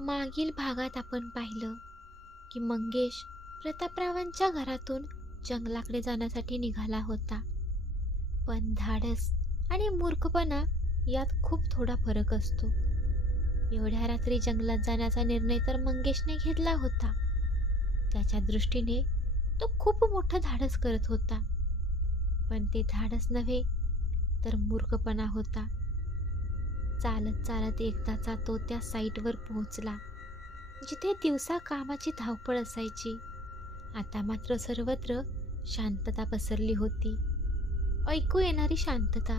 मागील भागात आपण पाहिलं की मंगेश प्रतापरावांच्या घरातून जंगलाकडे जाण्यासाठी निघाला होता. पण धाडस आणि मूर्खपणा यात खूप थोडा फरक असतो. एवढ्या रात्री जंगलात जाण्याचा निर्णय तर मंगेशने घेतला होता. त्याच्या दृष्टीने तो खूप मोठं धाडस करत होता. पण ते धाडस नव्हे तर मूर्खपणा होता. चालत चालत एकदाचा तो त्या साईटवर पोहोचला. जिथे दिवसा कामाची धावपळ असायची. आता मात्र सर्वत्र शांतता पसरली होती. ऐकू येणारी शांतता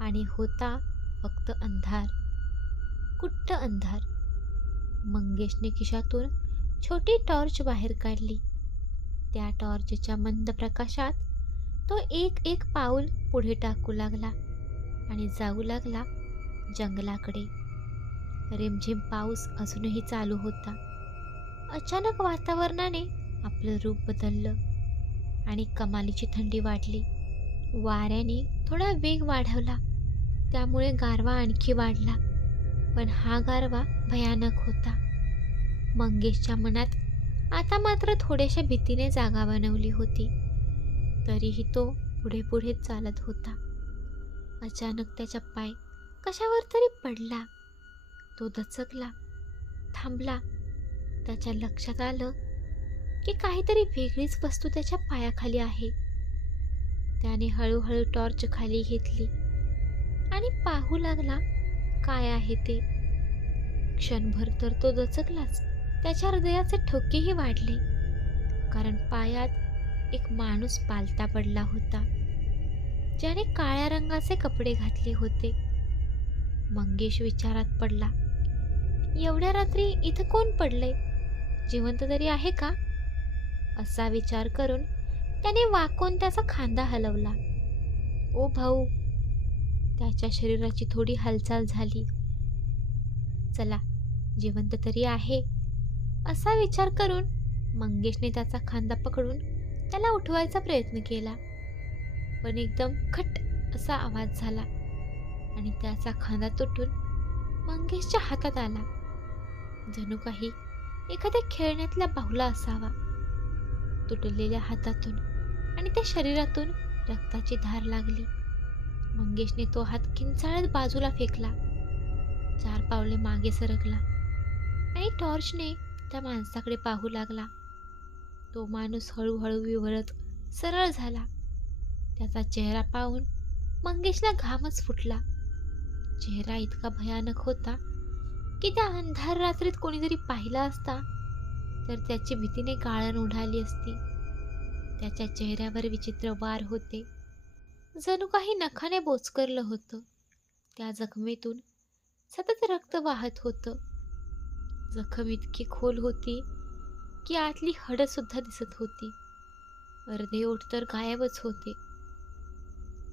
आणि होता फक्त अंधार. कुट्ट अंधार. मंगेशने खिशातून छोटी टॉर्च बाहेर काढली. त्या टॉर्चच्या मंद प्रकाशात तो एक एक पाऊल पुढे टाकू लागला आणि जाऊ लागला जंगलाकडे. रिमझिम पाऊस अजूनही चालू होता. अचानक वातावरणाने आपलं रूप बदललं आणि कमालीची थंडी वाढली. वाऱ्याने थोडा वेग वाढवला. त्यामुळे गारवा आणखी वाढला. पण हा गारवा भयानक होता. मंगेशच्या मनात आता मात्र थोड्याशा भीतीने जागा बनवली होती. तरीही तो पुढे पुढे चालत होता. अचानक त्याचा पाय कशावर तरी पडला. तो दचकला थांबला. त्याच्या लक्षात आलं की काहीतरी वेगळीच वस्तू त्याच्या पायाखाली आहे. त्याने हळूहळू टॉर्च खाली घेतली आणि पाहू लागला काय आहे ते. क्षणभर तर तो दचकलाच. त्याच्या हृदयाचे ठोकेही वाढले कारण पायात एक माणूस पालता पडला होता ज्याने काळ्या रंगाचे कपडे घातले होते. मंगेश विचारात पडला. एवढ्या रात्री इथं कोण पडलंय? जिवंत तरी आहे का? असा विचार करून त्याने वाकून त्याचा खांदा हलवला. ओ भाऊ. त्याच्या शरीराची थोडी हालचाल झाली. चला जिवंत तरी आहे. असा विचार करून मंगेशने त्याचा खांदा पकडून त्याला उठवायचा प्रयत्न केला. पण एकदम खट असा आवाज झाला. आणि त्याचा खांदा तुटून मंगेशच्या हातात आला. जणू काही एखाद्या खेळण्यातला बाहुला असावा. तुटलेल्या हातातून आणि त्या शरीरातून रक्ताची धार लागली. मंगेशने तो हात किंचाळत बाजूला फेकला. चार पावले मागे सरकला आणि टॉर्चने त्या माणसाकडे पाहू लागला. तो माणूस हळूहळू विवरत सरळ झाला. त्याचा चेहरा पाहून मंगेशला घामच फुटला. चेहरा इतका भयानक होता की त्या अंधार रात्रीत कोणीतरी पाहिला असता तर त्याची भीतीने गाळण उडाली असती. त्याच्या चेहऱ्यावर विचित्र वार होते. जणू काही नखाने बोचकरलं होतं. त्या जखमेतून सतत रक्त वाहत होतं. जखम इतकी खोल होती की आतली हडंसुद्धा दिसत होती. अर्धे ओठ तर गायबच होते.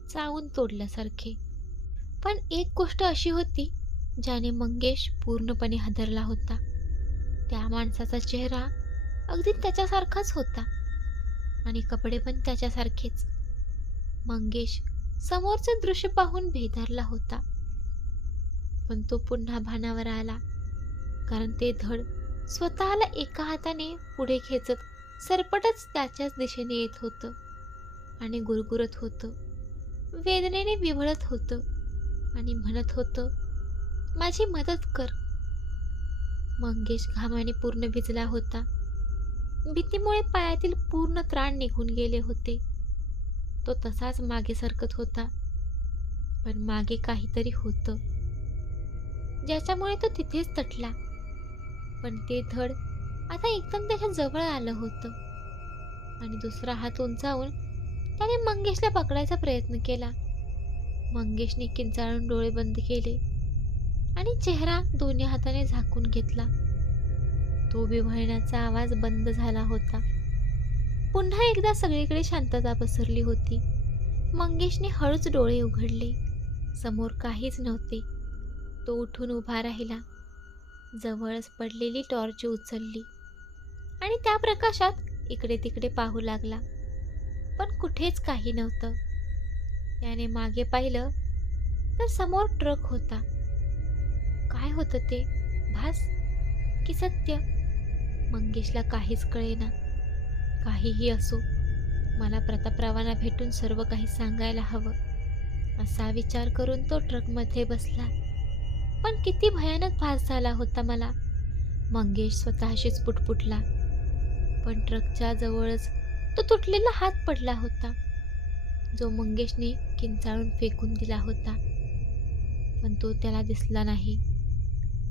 चावून तोडल्यासारखे. पण एक गोष्ट अशी होती ज्याने मंगेश पूर्णपणे हादरला होता. त्या माणसाचा चेहरा अगदी त्याच्यासारखाच होता आणि कपडे पण त्याच्यासारखेच. मंगेश समोरचं दृश्य पाहून भेदारला होता. पण तो पुन्हा भानावर आला कारण ते धड स्वतःला एका हाताने पुढे खेचत सरपटच त्याच्याच दिशेने येत होतं आणि गुरगुरत होतं. वेदनेने विवळत होतं. आणि म्हणत होतं माझी मदत कर. मंगेश घामाने पूर्ण भिजला होता. भीतीमुळे पायातील पूर्ण त्राण निघून गेले होते. तो तसाच मागे सरकत होता. पण मागे काहीतरी होतं. ज्याच्यामुळे तो तिथेच तटला. पण ते धड आता एकदम त्याच्याजवळ आलं होतं. आणि दुसरा हात उंचावून त्याने मंगेशला पकडायचा प्रयत्न केला. मंगेशने किंचाळून डोळे बंद केले आणि चेहरा दोन्ही हाताने झाकून घेतला. तो विव्हळण्याचा आवाज बंद झाला होता. पुन्हा एकदा सगळीकडे शांतता पसरली होती. मंगेशने हळूच डोळे उघडले. समोर काहीच नव्हते. तो उठून उभा राहिला. जवळच पडलेली टॉर्च उचलली आणि त्या प्रकाशात इकडे तिकडे पाहू लागला. पण कुठेच काही नव्हतं. त्याने मागे पाहिलं तर समोर ट्रक होता. काय होतं ते? भास की सत्य? मंगेशला काहीच कळेना. काहीही असो मला प्रतापरावांना भेटून सर्व काही सांगायला हवं असा विचार करून तो ट्रकमध्ये बसला. पण किती भयानक भास झाला होता मला. मंगेश स्वतःशीच पुटपुटला. पण ट्रकच्या जवळच तो तुटलेला हात पडला होता. जो मंगेशने किंचाळून फेकून दिला होता. पण तो त्याला दिसला नाही.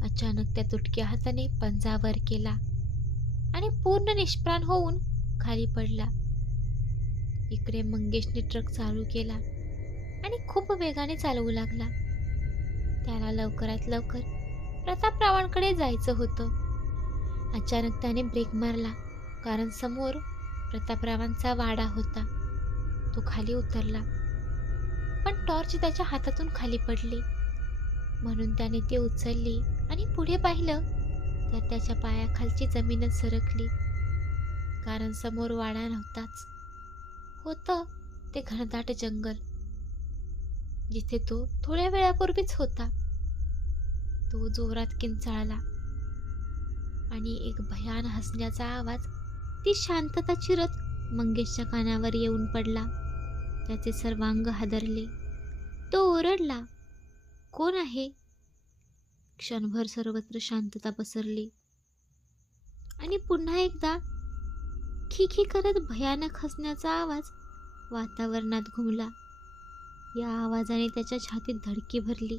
अचानक त्या तुटक्या हाताने पंजावर केला आणि पूर्ण निष्प्राण होऊन खाली पडला. इकडे मंगेशने ट्रक चालू केला आणि खूप वेगाने चालवू लागला. त्याला लवकरात लवकर प्रतापरावांकडे जायचं होतं. अचानक त्याने ब्रेक मारला कारण समोर प्रतापरावांचा वाडा होता. तो खाली उतरला. पण टॉर्च त्याच्या हातातून खाली पडली. म्हणून त्याने ती उचलली आणि पुढे पाहिलं तर त्याच्या पायाखालची जमीनच सरकली. कारण समोर वाडा नव्हताच. होतं ते घनदाट जंगल जिथे तो थोड्या वेळापूर्वीच होता. तो जोरात किंचाळला आणि एक भयान हसण्याचा आवाज ती शांतता चिरत मंगेशच्या कानावर येऊन पडला. त्याचे सर्वांग हादरले. तो ओरडला कोण आहे? क्षणभर सर्वत्र शांतता पसरली. आणि पुन्हा एकदा खिखी करत भयानक हसण्याचा आवाज वातावरणात घुमला. या आवाजाने त्याच्या छातीत धडकी भरली.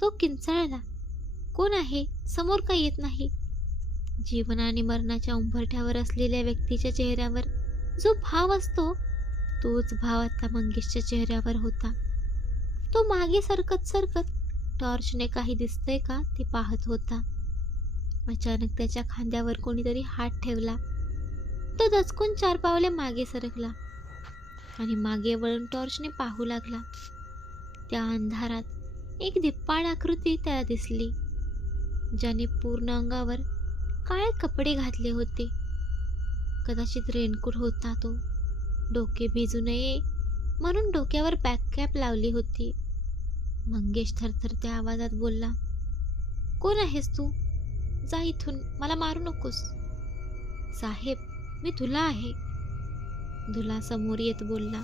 तो किंचाळला कोण आहे? समोर का येत नाही? जीवन आणि मरणाच्या उंबरठ्यावर असलेल्या व्यक्तीच्या चेहऱ्यावर जो भाव असतो तोच भाव आता मंगेशच्या चेहऱ्यावर होता. तो मागे सरकत सरकत टॉर्चने काही दिसतंय का ते पाहत होता. अचानक त्याच्या खांद्यावर कोणीतरी हात ठेवला. तो दचकून चार पावले मागे सरकला आणि मागे वळून टॉर्चने पाहू लागला. त्या अंधारात एक धिप्पाड आकृती त्याला दिसली. ज्याने पूर्ण अंगावर काळे कपडे घातले होते. कदाचित रेनकोट होता तो. डोके भिजू नये म्हणून डोक्यावर बॅककॅप लावली होती. मंगेश थरथरत्या आवाजात बोलला कोण आहेस तू? जा इथून मला मारू नकोस. साहेब मी तुला आहे. धुला समोर येत बोलला.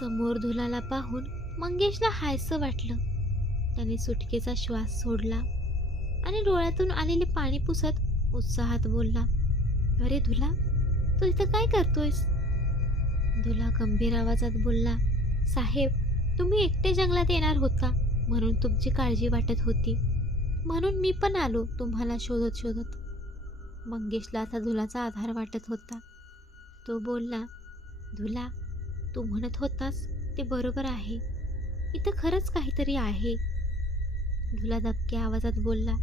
समोर धुलाला पाहून मंगेशला हायसं वाटलं. त्याने सुटकेचा श्वास सोडला आणि डोळ्यातून आलेले पाणी पुसत उत्साहात बोलला अरे धुला तू इथं काय करतोयस? धुला गंभीर आवाजात बोलला साहेब तुम्ही एकटे जंगलात येणार होता म्हणून तुमची काळजी वाटत होती. म्हणून मी पण आलो तुम्हाला शोधत शोधत. मंगेशला आता धुलाचा आधार वाटत होता. तो बोलला धुला तू म्हणत होतास ते बरोबर आहे. इथं खरंच काहीतरी आहे. धुला दबक्या आवाजात बोलला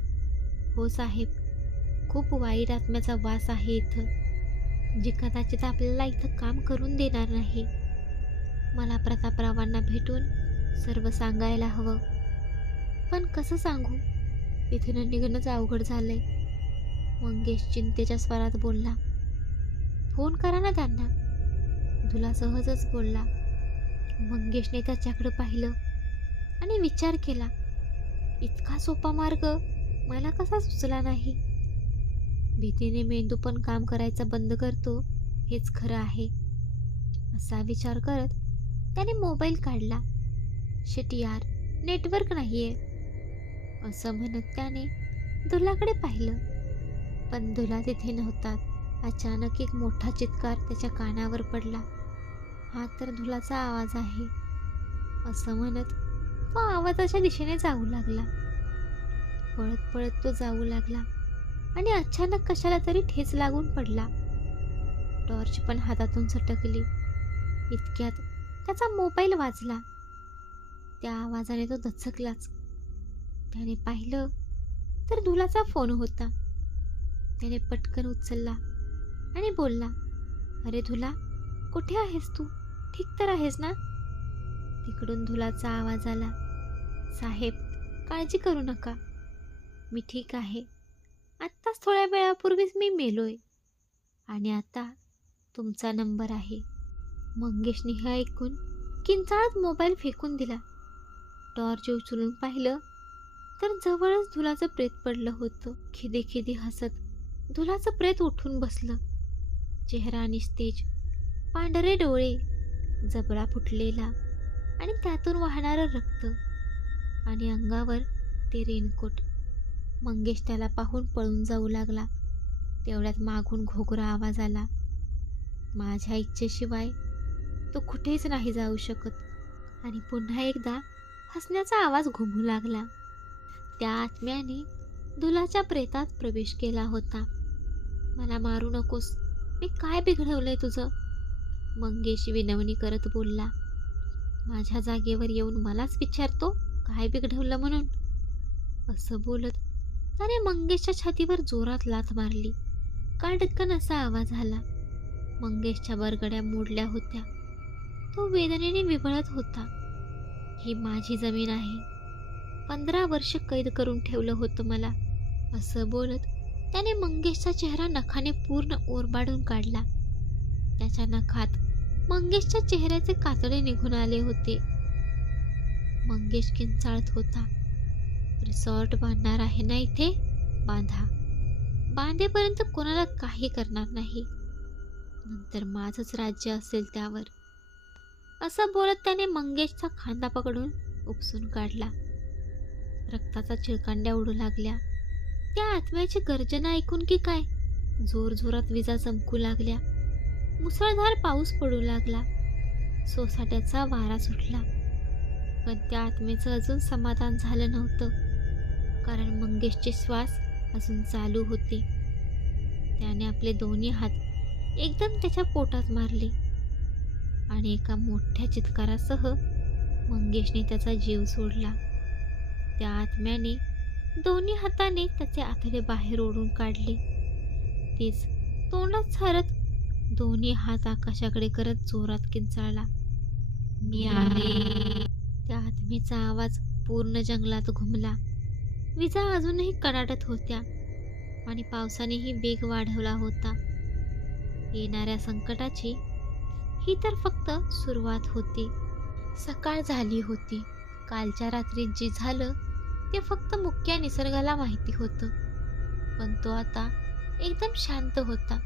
हो साहेब खूप वाईट आत्म्याचा वास आहे इथं. जी कदाचित आपल्याला इथं काम करून देणार नाही. मला प्रतापरावांना भेटून सर्व सांगायला हवं. पण कसं सांगू? इथून निघणंच अवघड झालंय. मंगेश चिंतेच्या स्वरात बोलला फोन करा ना त्यांना. तुला सहजच बोलला. मंगेशने त्याच्याकडे पाहिलं आणि विचार केला इतका सोपा मार्ग मला कसा सुचला नाही? भीतीने मेंदू पण काम करायचं बंद करतो हेच खरं आहे. असा विचार करत त्याने मोबाईल काढला. शेट यार नेटवर्क नाहीये. असं म्हणत त्याने धुलाकडे पाहिलं. पण धुला तिथे नव्हता. अचानक एक मोठा चित्कार त्याच्या कानावर पडला. हा तर धुलाचा आवाज आहे. असं म्हणत तो आवाजाच्या दिशेने जाऊ लागला. पळत पळत तो जाऊ लागला. आणि अचानक कशाला तरी ठेच लागून पडला. टॉर्च पण हातातून सटकली. इतक्यात त्याचा मोबाईल वाजला. त्या आवाजाने तो दचकलाच. त्याने पाहिलं तर धुलाचा फोन होता. त्याने पटकन उचलला आणि बोलला अरे धुला कुठे आहेस तू? ठीक तर आहेस ना? तिकडून धुलाचा आवाज आला साहेब काळजी करू नका. मी ठीक आहे. आत्ताच थोड्या वेळापूर्वीच मी मेलोय. आणि आता तुमचा नंबर आहे. मंगेशने हे ऐकून किंचाळत मोबाईल फेकून दिला. टॉर्च उचलून पाहिलं तर जवळच धुलाचं प्रेत पडलं होतं. खिदी खिदी हसत धुलाचं प्रेत उठून बसलं. चेहरा निस्तेज पांढरे डोळे जबडा फुटलेला आणि त्यातून वाहणारं रक्त. आणि अंगावर ते रेनकोट मंगेश त्याला पाहून पळून जाऊ लागला. तेवढ्यात मागून घोगरा आवाज आला. माझ्या इच्छेशिवाय तो कुठेच नाही जाऊ शकत. आणि पुन्हा एकदा हसण्याचा आवाज घुमू लागला. त्या आत्म्याने दुलाच्या प्रेतात प्रवेश केला होता. मला मारू नकोस. मी काय बिघडवलंय तुझं? मंगेश विनवणी करत बोलला. माझ्या जागेवर येऊन मलाच विचारतो काय बिघडवलं म्हणून? असं बोलत त्याने मंगेशच्या छातीवर जोरात लाथ मारली. काळडक्कन असा आवाज आला. मंगेशच्या बरगड्या मोडल्या होत्या. तो वेदनेने विवळत होता. ही माझी जमीन आहे. पंधरा वर्ष कैद करून ठेवलं होतं मला असं बोलत त्याने मंगेशचा चेहरा नखाने पूर्ण ओरबाडून काढला. त्याच्या नखात मंगेशच्या चेहऱ्याचे कातडे निघून आले होते. मंगेश किंचाळत होता. रिसॉर्ट बांधणार आहे ना इथे? बांधा. बांधेपर्यंत कोणाला काही करणार नाही. नंतर माझंच राज्य असेल त्यावर. असं बोलत त्याने मंगेशचा खांदा पकडून उपसून काढला. रक्ताचा चिळकांड्या उडू लागल्या. त्या आत्म्याची गर्जना ऐकून की काय? जोर जोरात विजा चमकू लागल्या. मुसळधार पाऊस पडू लागला. सोसाट्याचा वारा सुटला. पण त्या आत्मेचं अजून समाधान झालं नव्हतं. कारण मंगेशचे श्वास अजून चालू होते. त्याने आपले दोन्ही हात एकदम त्याच्या पोटात मारले आणि एका मोठ्या चित्कारासह मंगेशने त्याचा जीव सोडला. त्या आत्म्याने दोन्ही हाताने त्याचे आतडे बाहेर ओढून काढले. तेच तोंडात सारत दोन्ही हात आकाशाकडे करत जोरात किंचाळला. मी आले त्या आत्मीचा आवाज पूर्ण जंगलात घुमला. विजा अजूनही कडाडत होत्या आणि पावसानेही वेग वाढवला होता. येणाऱ्या संकटाची ही तर फक्त सुरुवात होती. सकाळ झाली होती. कालच्या रात्रीत जे झालं ते फक्त मुख्य निसर्गाला माहिती होतं. पण तो आता एकदम शांत होता.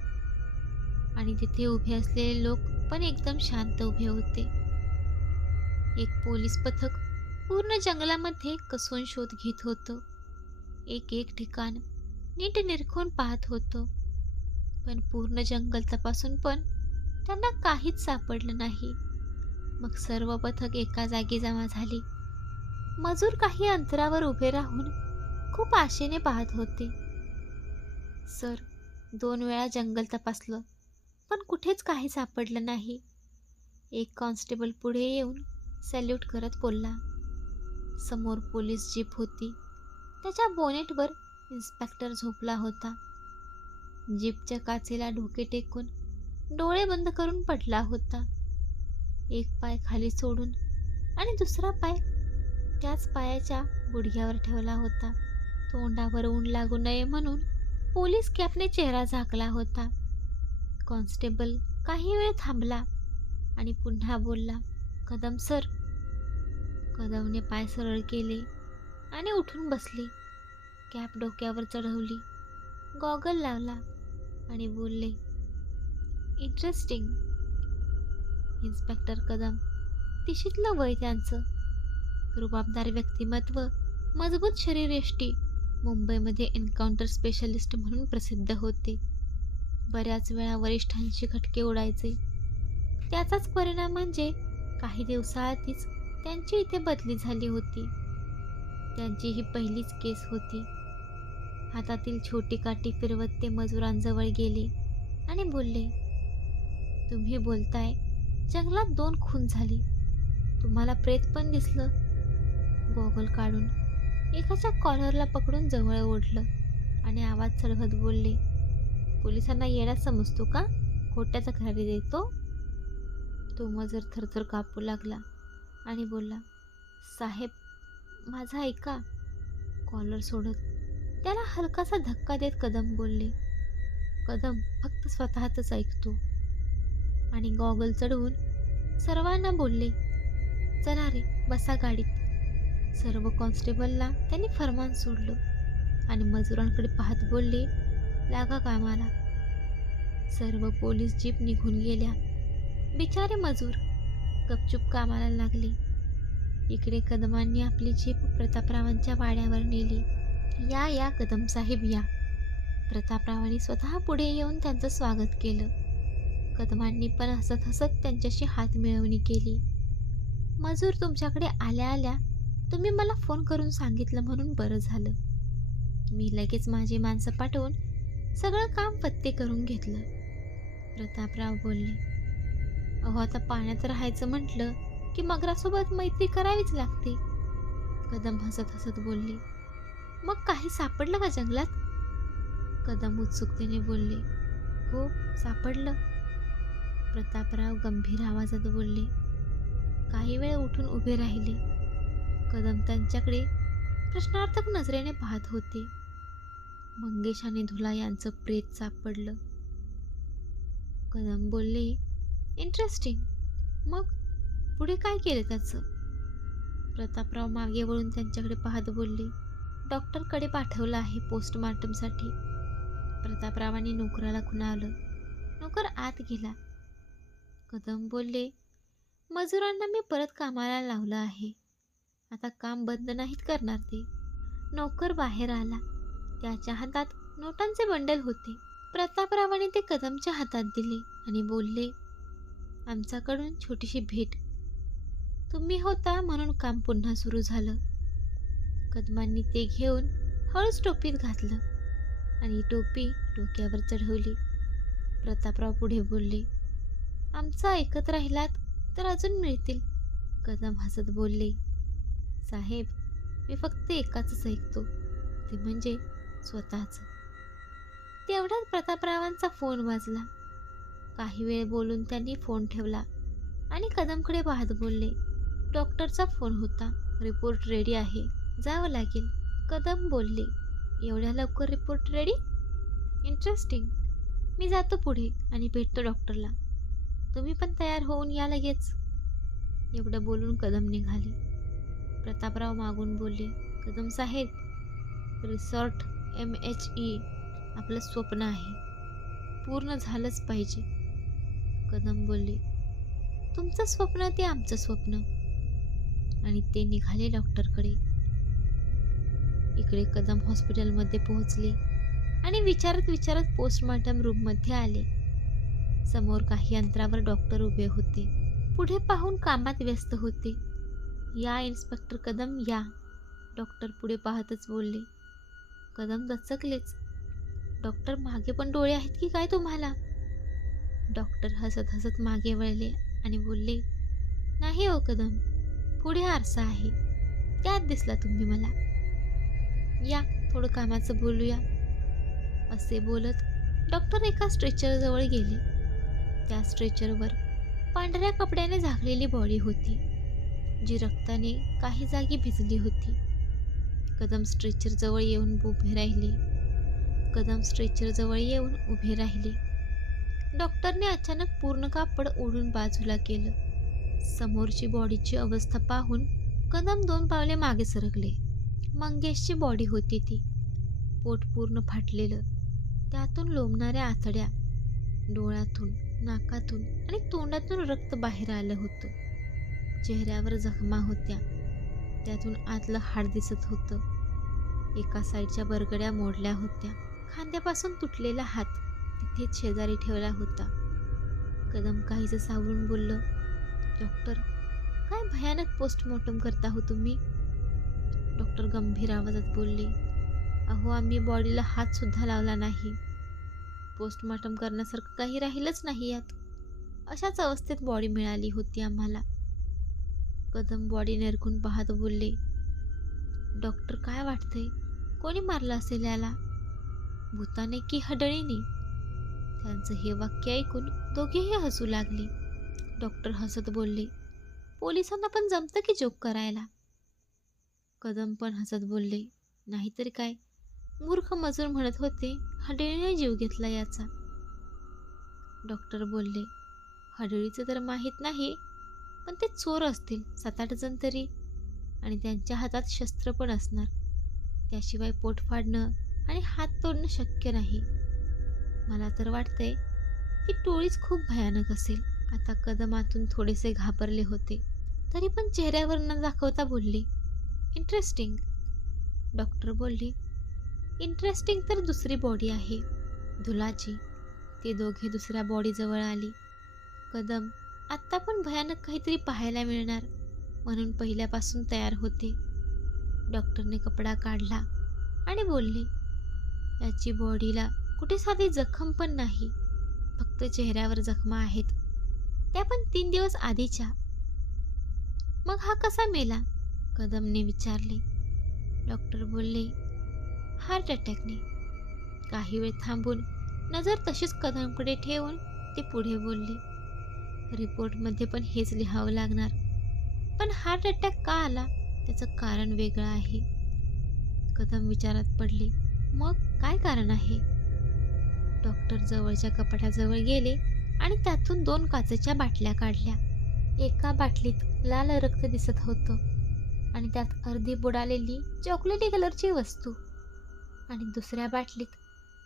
आणि तिथे उभे असलेले लोक पण एकदम शांत उभे होते. एक पोलीस पथक पूर्ण जंगलामध्ये कसून शोध घेत होतं. एक एक ठिकाण नीट निरखून पाहत होतो. पण पूर्ण जंगल तपासून पण त्यांना काहीच सापडलं नाही. मग सर्व पथक एका जागी जमा झाली. मजूर काही अंतरावर उभे राहून खूप आशेने पाहत होते. सर दोन वेळा जंगल तपासलं पण कुठेच काही सापडलं नाही. एक कॉन्स्टेबल पुढे येऊन सॅल्यूट करत बोलला. समोर पोलीस जीप होती. त्याच्या बोनेटवर इन्स्पेक्टर झोपला होता. जीपच्या काचेला डोके टेकून डोळे बंद करून पडला होता. एक पाय खाली सोडून आणि दुसरा पाय त्याच पायाच्या गुडघ्यावर ठेवला होता. तोंडावर ऊन लागू नये म्हणून पोलीस कॅपने चेहरा झाकला होता. कॉन्स्टेबल काही वेळ थांबला आणि पुन्हा बोलला कदम सर. कदमने पाय सरळ केले. आणि उठून बसली. कॅप डोक्यावर चढवली. गॉगल लावला आणि बोलले इंटरेस्टिंग इन्स्पेक्टर कदम तिशीतलं वय त्यांचं. रुबाबदार व्यक्तिमत्व मजबूत शरीरयष्टी मुंबईमध्ये एन्काउंटर स्पेशलिस्ट म्हणून प्रसिद्ध होते. बऱ्याच वेळा वरिष्ठांशी खटके उडायचे त्याचाच परिणाम म्हणजे काही दिवसाआधीच त्यांची इथे बदली झाली होती. त्यांची ही पहिलीच केस होती. हातातील छोटी काठी फिरवत ते मजुरांजवळ गेले आणि बोलले तुम्ही बोलताय जंगलात दोन खून झाली. तुम्हाला प्रेत पण दिसलं. गॉगल काढून एकाच्या कॉलरला पकडून जवळ ओढलं आणि आवाज चढवत बोलले पोलिसांना येण्यात समजतो का? खोट्या तक्रारी देतो. तो मजर थरथर कापू लागला आणि बोलला साहेब माझा ऐका. कॉलर सोडत त्याला हलकासा धक्का देत कदम बोलले. कदम फक्त स्वतःच ऐकतो. आणि गॉगल चढवून सर्वांना बोलले चला रे बसा गाडीत. सर्व कॉन्स्टेबलला त्यांनी फरमान सोडलं आणि मजुरांकडे पाहत बोलले लागा कामाला. सर्व पोलीस जीप निघून गेल्या. बिचारे मजूर गपचूप कामाला लागले. इकडे कदमांनी आपली जीप प्रतापरावांच्या वाड्यावर नेली. या या कदम साहेब या. प्रतापरावांनी स्वतः पुढे येऊन त्यांचं स्वागत केलं. कदमांनी पण हसत हसत त्यांच्याशी हात मिळवणी केली. मजूर तुमच्याकडे आल्या आल्या. तुम्ही मला फोन करून सांगितलं म्हणून बरं झालं. मी लगेच माझी माणसं पाठवून सगळं काम पत्ते करून घेतलं. प्रतापराव बोलले अहो आता पाण्यात राहायचं म्हटलं की मगरासोबत मैत्री करावीच लागते. कदम हसत हसत बोलले मग काही सापडलं का जंगलात? कदम उत्सुकतेने बोलले हो सापडलं. प्रतापराव गंभीर आवाजात बोलले काही वेळ उठून उभे राहिले. कदम त्यांच्याकडे प्रश्नार्थक नजरेने पाहत होते. मंगेश आणि धुला यांचं प्रेत सापडलं. कदम बोलले इंटरेस्टिंग. मग पुढे काय केलं त्याचं? प्रतापराव मागे वळून त्यांच्याकडे पाहत बोलले डॉक्टरकडे पाठवलं आहे पोस्टमार्टमसाठी. प्रतापरावांनी नोकराला खुणावलं. नोकर आत गेला. कदम बोलले मजुरांना मी परत कामाला लावलं आहे. आता काम बंद नाहीत करणार ते. नोकर बाहेर आला. त्याच्या हातात नोटांचे बंडल होते. प्रतापरावाने ते कदमच्या हातात दिले आणि बोलले आमच्याकडून छोटीशी भेट तुम्ही होता म्हणून काम पुन्हा सुरू झालं. कदमांनी ते घेऊन हळूच टोपीत घातलं आणि टोपी डोक्यावर चढवली. प्रतापराव पुढे बोलले आमचा ऐकत राहिलात तर अजून मिळतील. कदम हसत बोलले साहेब मी फक्त एकाच ऐकतो ते म्हणजे स्वतःचं. तेवढ्यात प्रतापरावांचा फोन वाजला. काही वेळ बोलून त्यांनी फोन ठेवला आणि कदमकडे पाहत बोलले डॉक्टरचा फोन होता. रिपोर्ट रेडी आहे. जावं लागेल. कदम बोलले. एवढ्या लवकर रिपोर्ट रेडी? इंटरेस्टिंग. मी जातो पुढे आणि भेटतो डॉक्टरला. तुम्ही पण तयार होऊन या लगेच. एवढं बोलून कदम निघाले. प्रतापराव मागून बोलले कदम साहेब रिसॉर्ट एम एच ई आपलं स्वप्न आहे. पूर्ण झालंच पाहिजे. कदम बोलले तुमचं स्वप्न ते आमचं स्वप्न. आणि ते निघाले डॉक्टरकडे. इकडे कदम हॉस्पिटलमध्ये पोहोचले आणि विचारत विचारत पोस्टमॉर्टम रूममध्ये आले. समोर काही अंतरावर डॉक्टर उभे होते. पुढे पाहून कामात व्यस्त होते. या इन्स्पेक्टर कदम या. डॉक्टर पुढे पाहतच बोलले. कदम दचकलेच. डॉक्टर मागे पण डोळे आहेत की काय तुम्हाला? डॉक्टर हसत हसत मागे वळले आणि बोलले नाही हो कदम. पुढे आरसा आहे. त्यात दिसला तुम्ही मला. या थोडं कामाचं बोलूया. असे बोलत डॉक्टर एका स्ट्रेचरजवळ गेले. त्या स्ट्रेचरवर पांढऱ्या कपड्याने झाकलेली बॉडी होती जी रक्ताने काही जागी भिजली होती. कदम स्ट्रेचरजवळ येऊन उभे राहिले. कदम स्ट्रेचरजवळ येऊन उभे राहिले. डॉक्टरने अचानक पूर्ण कापड ओढून बाजूला केलं. समोरची बॉडीची अवस्था पाहून कदम दोन पावले मागे सरकले. मंगेशची बॉडी होती ती. पोट पूर्ण फाटलेलं. त्यातून लोंबणाऱ्या आतड्या डोळ्यातून नाकातून आणि तोंडातून रक्त बाहेर आलं होतं. चेहऱ्यावर जखमा होत्या. त्यातून आतलं हाड दिसत होतं. एका साईडच्या बरगड्या मोडल्या होत्या. खांद्यापासून तुटलेला हात तिथेच शेजारी ठेवला होता. कदम काहीच सावरून बोललं डॉक्टर काय भयानक पोस्टमॉर्टम करता हो तुम्ही? डॉक्टर गंभीर आवाजात बोलले अहो आम्ही बॉडीला हातसुद्धा लावला नाही. पोस्टमॉर्टम करण्यासारखं काही राहिलंच नाही यात. अशाच अवस्थेत बॉडी मिळाली होती आम्हाला. कदम बॉडी निरखून पाहत बोलले डॉक्टर काय वाटतंय? कोणी मारलं असेल याला? भूताने की हडळीने? त्यांचं हे वाक्य ऐकून दोघेही हसू लागले. डॉक्टर हसत बोलले पोलिसांना पण जमतं की जोक करायला. कदम पण हसत बोलले नाहीतर काय? मूर्ख मजूर म्हणत होते हडळीने जीव घेतला याचा. डॉक्टर बोलले हडळीचं तर माहीत नाही पण ते चोर असतील सात आठ जण तरी. आणि त्यांच्या हातात शस्त्र पण असणार. त्याशिवाय पोट फाडणं आणि हात तोडणं शक्य नाही. मला तर वाटतंय की टोळीच खूप भयानक असेल. आता कदमातून थोडेसे घाबरले होते. तरी पण चेहऱ्यावर न दाखवता बोलली इंटरेस्टिंग डॉक्टर बोलली इंटरेस्टिंग तर दुसरी बॉडी आहे. धुलाची ते दोघे दुसऱ्या बॉडीजवळ आली. कदम आत्ता पण भयानक काहीतरी पाहायला मिळणार म्हणून पहिल्यापासून तयार होते. डॉक्टरने कपडा काढला आणि बोलले याची बॉडीला कुठे साधी जखम पण नाही. फक्त चेहऱ्यावर जखमा आहेत. पण तीन दिवस आधीच्या. मग हा कसा मेला? कदमने विचारले. डॉक्टर बोलले हार्ट अटॅकने. काही वेळ थांबून नजर तशीच कदमकडे ठेवून ते पुढे बोलले रिपोर्टमध्ये पण हेच लिहावं लागणार. पण हार्ट अटॅक का आला? त्याचं कारण वेगळं आहे. कदम विचारात पडले मग काय कारण आहे? डॉक्टर जवळच्या कपाटाजवळ गेले आणि त्यातून दोन काचेच्या बाटल्या काढल्या. एका बाटलीत लाल रक्त दिसत होतं आणि त्यात अर्धी बुडालेली चॉकलेटी कलरची वस्तू आणि दुसऱ्या बाटलीत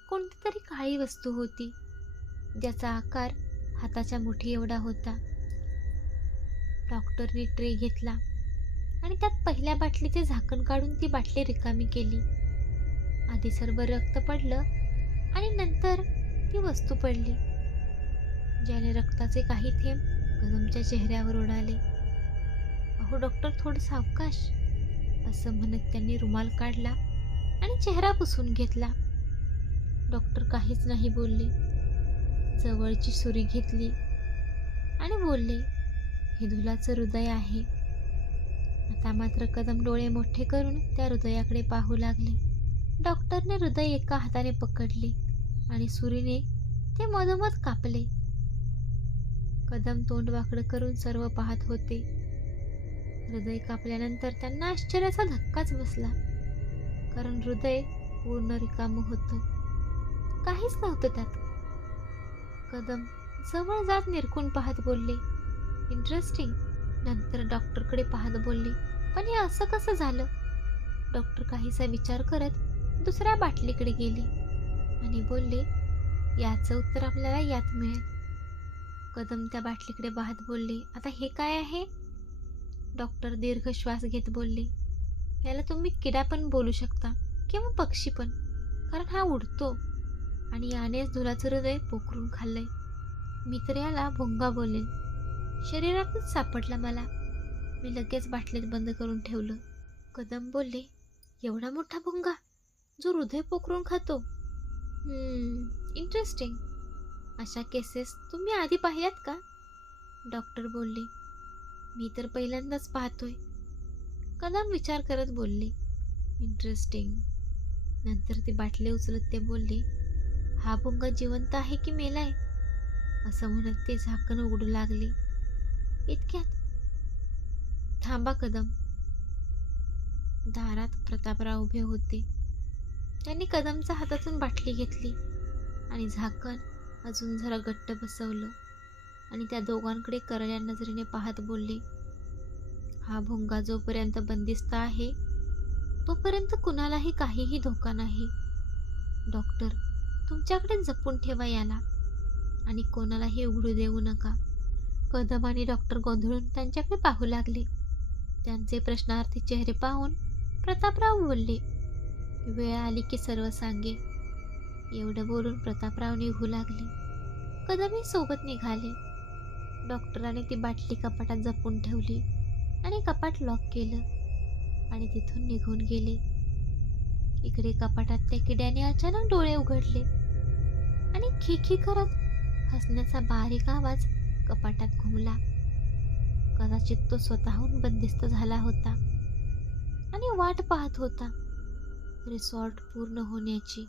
कोणती तरी काळी वस्तू होती. ज्याचा आकार हाताच्या मुठी एवढा होता. डॉक्टरने ट्रे घेतला आणि त्यात पहिल्या बाटलीचे झाकण काढून ती बाटली रिकामी केली. आधी सर्व रक्त पडलं आणि नंतर ती वस्तू पडली. ज्याने रक्ताचे काही थेंब कदमच्या चेहऱ्यावर उडाले. अहो डॉक्टर थोडं सावकाश असं म्हणत त्यांनी रुमाल काढला आणि चेहरा पुसून घेतला. डॉक्टर काहीच नाही बोलले. जवळची सुरी घेतली आणि बोलले हे धुलाचं हृदय आहे. आता मात्र कदम डोळे मोठे करून त्या हृदयाकडे पाहू लागले. डॉक्टरने हृदय एका हाताने पकडले आणि सुरीने ते मधोमध कापले. कदम तोंड वाकडं करून सर्व पाहत होते. हृदय कापल्यानंतर त्यांना आश्चर्याचा धक्काच बसला. कारण हृदय पूर्ण रिकामं होतं. काहीच नव्हतं त्यात. कदम जवळ जात निरखून पाहत बोलले. इंटरेस्टिंग नंतर डॉक्टरकडे पाहत बोलले. पण हे असं कसं झालं? डॉक्टर काहीसा विचार करत दुसऱ्या बाटलीकडे गेले आणि बोलले याचं उत्तर आपल्याला यात मिळेल. कदम त्या बाटलीकडे पाहत बोलले आता हे काय आहे? डॉक्टर दीर्घ श्वास घेत बोलले याला तुम्ही किडा पण बोलू शकता किंवा पक्षी पण कारण हा उडतो आणि यानेच धुलाचं हृदय पोखरून खाल्लंय. मी तर याला भोंगा बोलेन. शरीरातच सापडला मला. मी लगेच बाटलीत बंद करून ठेवलं. कदम बोलले एवढा मोठा भोंगा जो हृदय पोखरून खातो. इंटरेस्टिंग अशा केसेस तुम्ही आधी पाहिल्यात का? डॉक्टर बोलले मी तर पहिल्यांदाच पाहतोय. कदम विचार करत बोलले इंटरेस्टिंग. नंतर ती बाटले उचलत ते बोलले हा भुंगा जिवंत आहे की मेलाय? असं म्हणत ते झाकण उघडू लागले. इतक्यात थांबा कदम. दारात प्रतापराव उभे होते. त्यांनी कदमच्या हातातून बाटली घेतली आणि झाकण अजून जरा घट्ट बसवलं आणि त्या दोघांकडे करड्या नजरेने पाहत बोलले हा भोंगा जोपर्यंत बंदिस्त आहे तोपर्यंत कुणालाही काहीही धोका नाही. डॉक्टर तुमच्याकडे जपून ठेवा याला आणि कोणालाही उघडू देऊ नका. कदम आणि डॉक्टर गोंधळून त्यांच्याकडे पाहू लागले. त्यांचे प्रश्नार्थी चेहरे पाहून प्रतापराव बोलले वेळ आली की सर्व सांगे. एवढं बोलून प्रतापराव निघू लागले. कदमही सोबत निघाले. डॉक्टराने ती बाटली कपाटात जपून ठेवली आणि कपाट लॉक केलं आणि तिथून निघून गेले. इकडे कपाटात त्या किड्याने अचानक डोळे उघडले आणि खिखी करत हसण्याचा बारीक आवाज कपाटात घुमला. कदाचित तो स्वतःहून बंदिस्त झाला होता आणि वाट पाहत होता. रिसॉर्ट पूर्ण होण्याची